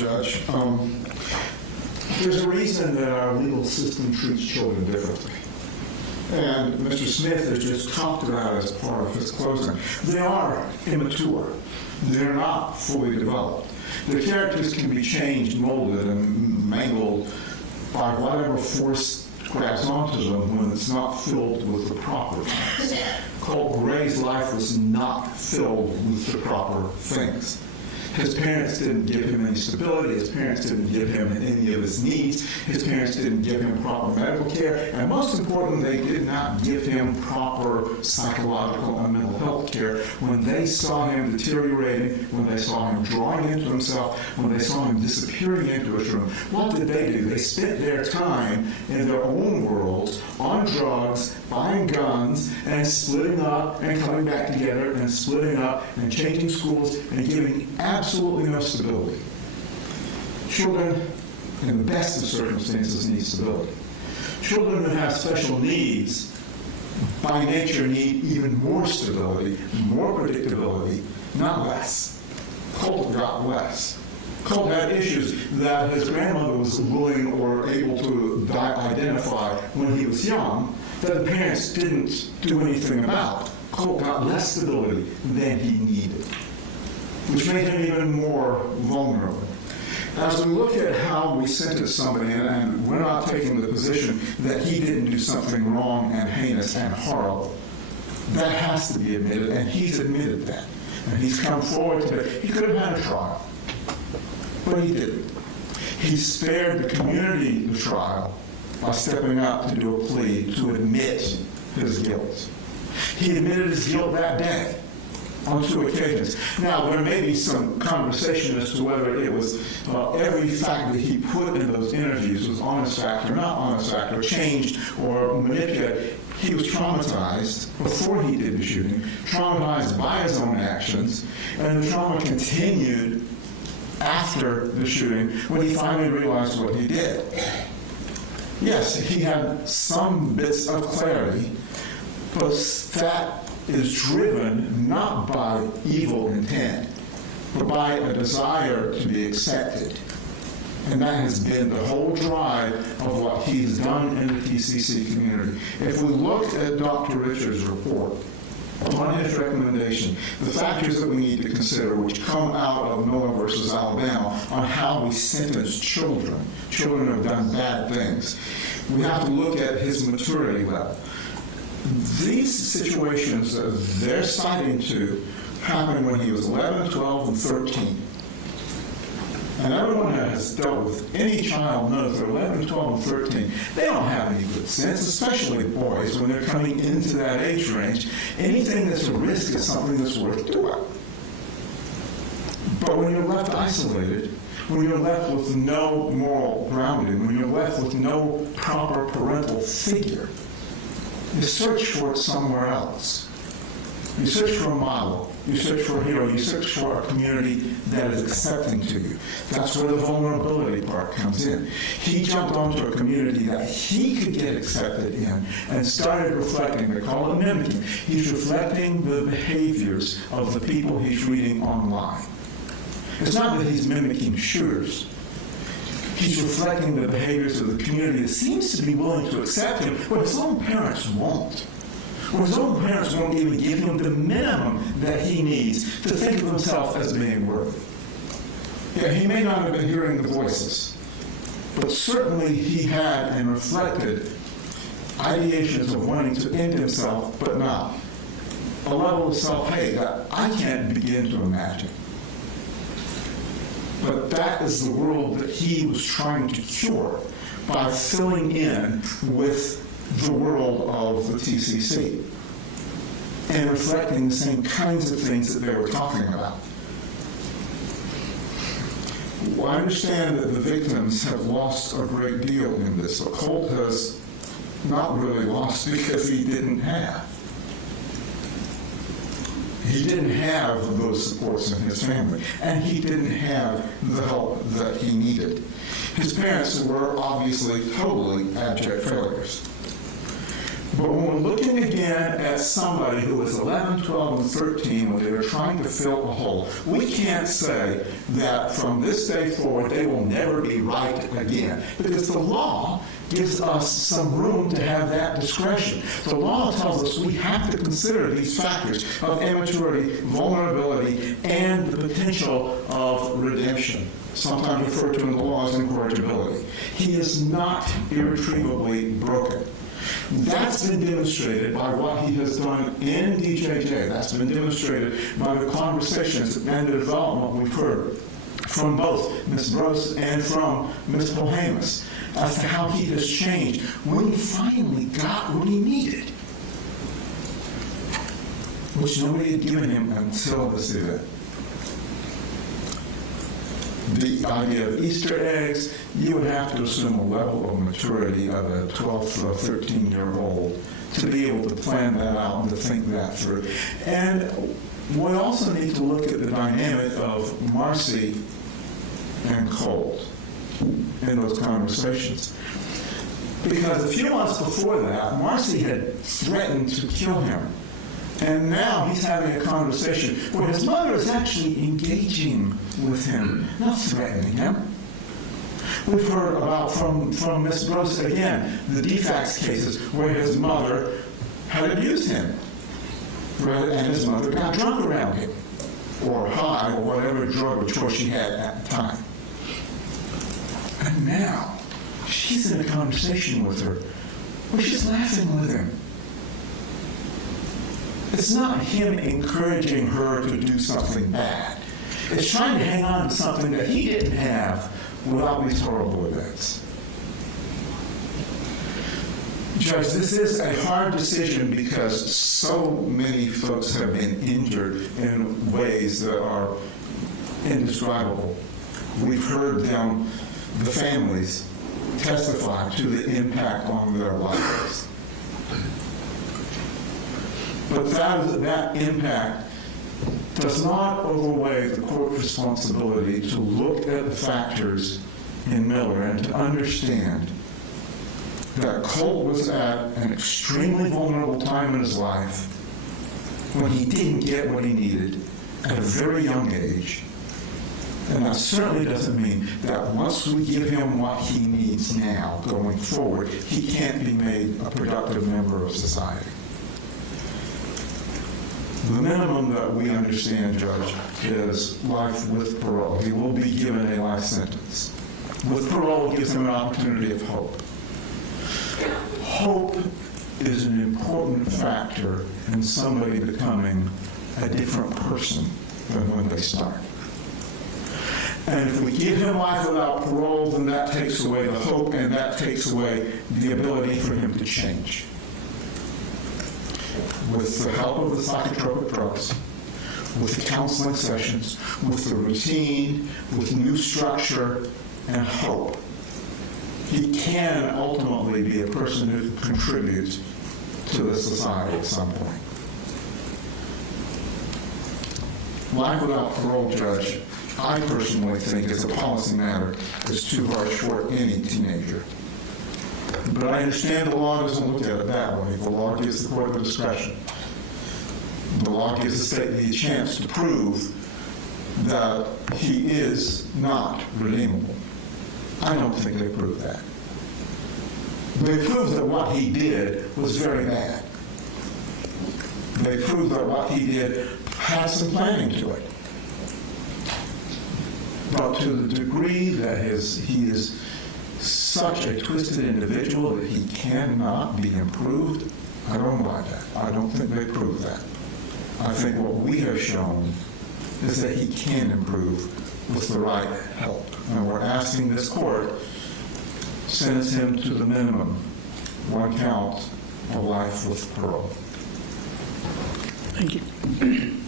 Judge. There's a reason that our legal system treats children differently. And Mr. Smith has just talked about it as part of his closing. They are immature. They're not fully developed. Their characters can be changed, molded, and mangled by whatever force grabs onto them when it's not filled with the proper things. Colt Gray's life was not filled with the proper things. His parents didn't give him any stability. His parents didn't give him any of his needs. His parents didn't give him proper medical care. And most importantly, they did not give him proper psychological and mental health care. When they saw him deteriorating, when they saw him drawing into himself, when they saw him disappearing into his room, what did they do? They spent their time in their own worlds, on drugs, buying guns, and splitting up and coming back together and splitting up and changing schools and giving absolutely no stability. Children, in the best of circumstances, need stability. Children who have special needs, by nature, need even more stability, more predictability, not less. Colt got less. Colt had issues that his grandmother was willing or able to identify when he was young that the parents didn't do anything about. Colt got less stability than he needed, which made him even more vulnerable. As we look at how we sentence somebody, and we're not taking the position that he didn't do something wrong and heinous and horrible, that has to be admitted, and he's admitted that. And he's come forward today. He could have had a trial, but he didn't. He spared the community the trial by stepping up to do a plea to admit his guilt. He admitted his guilt that day on 2 occasions. Now, there may be some conversation as to whether it was every fact that he put in those interviews was honest fact or not honest fact, or changed or manipulated. He was traumatized before he did the shooting, traumatized by his own actions, and the trauma continued after the shooting when he finally realized what he did. Yes, he had some bits of clarity, but that is driven not by evil intent, but by a desire to be accepted. And that has been the whole drive of what he's done in the TCC community. If we look at Dr. Richards' report, on his recommendation, the factors that we need to consider, which come out of Miller versus Alabama, on how we sentence children who have done bad things, we have to look at his maturity level. These situations that they're citing to happened when he was 11, 12, and 13. And everyone has dealt with any child knows they're 11, 12, and 13. They don't have any good sense, especially boys, when they're coming into that age range. Anything that's a risk is something that's worth doing. But when you're left isolated, when you're left with no moral grounding, when you're left with no proper parental figure, you search for it somewhere else. You search for a model. You search for a hero. You search for a community that is accepting to you. That's where the vulnerability part comes in. He jumped onto a community that he could get accepted in and started reflecting. They call it mimicking. He's reflecting the behaviors of the people he's reading online. It's not that he's mimicking shooters. He's reflecting the behaviors of the community that seems to be willing to accept him, but his own parents won't. Or his own parents won't even give him the minimum that he needs to think of himself as being worthy. Yeah, he may not have been hearing the voices, but certainly he had and reflected ideations of wanting to end himself, but not. A level of self-hate that I can't begin to imagine. But that is the world that he was trying to cure by filling in with the world of the TCC and reflecting the same kinds of things that they were talking about. Well, I understand that the victims have lost a great deal in this. So Colt has not really lost because he didn't have. He didn't have those supports in his family, and he didn't have the help that he needed. His parents were obviously totally abject failures. But when we're looking again at at somebody who was 11, 12, and 13 when they were trying to fill a hole. We can't say that from this day forward they will never be right again, because the law gives us some room to have that discretion. The law tells us we have to consider these factors of immaturity, vulnerability, and the potential of redemption, sometimes referred to in the law as incorrigibility. He is not irretrievably broken. That's been demonstrated by what he has done in DJJ. That's been demonstrated by the conversations and the development we've heard from both Ms. Brose and from Ms. Polhamus as to how he has changed when he finally got what he needed, which nobody had given him until this event. The idea of Easter eggs, you would have to assume a level of maturity of a 12 to a 13-year-old to be able to plan that out and to think that through. And we also need to look at the dynamic of Marcy and Colt in those conversations. Because a few months before that, Marcy had threatened to kill him. And now he's having a conversation where his mother is actually engaging with him, not threatening him. We've heard about from Ms. Brose again, the defects cases where his mother had abused him, and his mother got drunk around him, or high, or whatever drug of choice she had at the time. And now she's in a conversation with her where she's laughing with him. It's not him encouraging her to do something bad. It's trying to hang on to something that he didn't have without these horrible events. Judge, this is a hard decision because so many folks have been injured in ways that are indescribable. We've heard them, the families, testify to the impact on their lives. But that impact does not overweigh the court's responsibility to look at the factors in Miller and to understand that Colt was at an extremely vulnerable time in his life when he didn't get what he needed at a very young age. And that certainly doesn't mean that once we give him what he needs now going forward, he can't be made a productive member of society. The minimum that we understand, Judge, is life with parole. He will be given a life sentence. With parole, it gives him an opportunity of hope. Hope is an important factor in somebody becoming a different person than when they start. And if we give him life without parole, then that takes away the hope and that takes away the ability for him to change. With the help of the psychotropic drugs, with the counseling sessions, with the routine, with new structure and hope, he can ultimately be a person who contributes to the society at some point. Life without parole, Judge, I personally think as a policy matter is too harsh for any teenager. But I understand the law doesn't look at it that way. The law gives the court the discretion. The law gives the state the chance to prove that he is not redeemable. I don't think they proved that. They proved that what he did was very bad. They proved that what he did had some planning to it. But to the degree that he is such a twisted individual that he cannot be improved, I don't buy that. I don't think they proved that. I think what we have shown is that he can improve with the right help. And we're asking this court sentence him to the minimum, one count of life with parole. Thank you.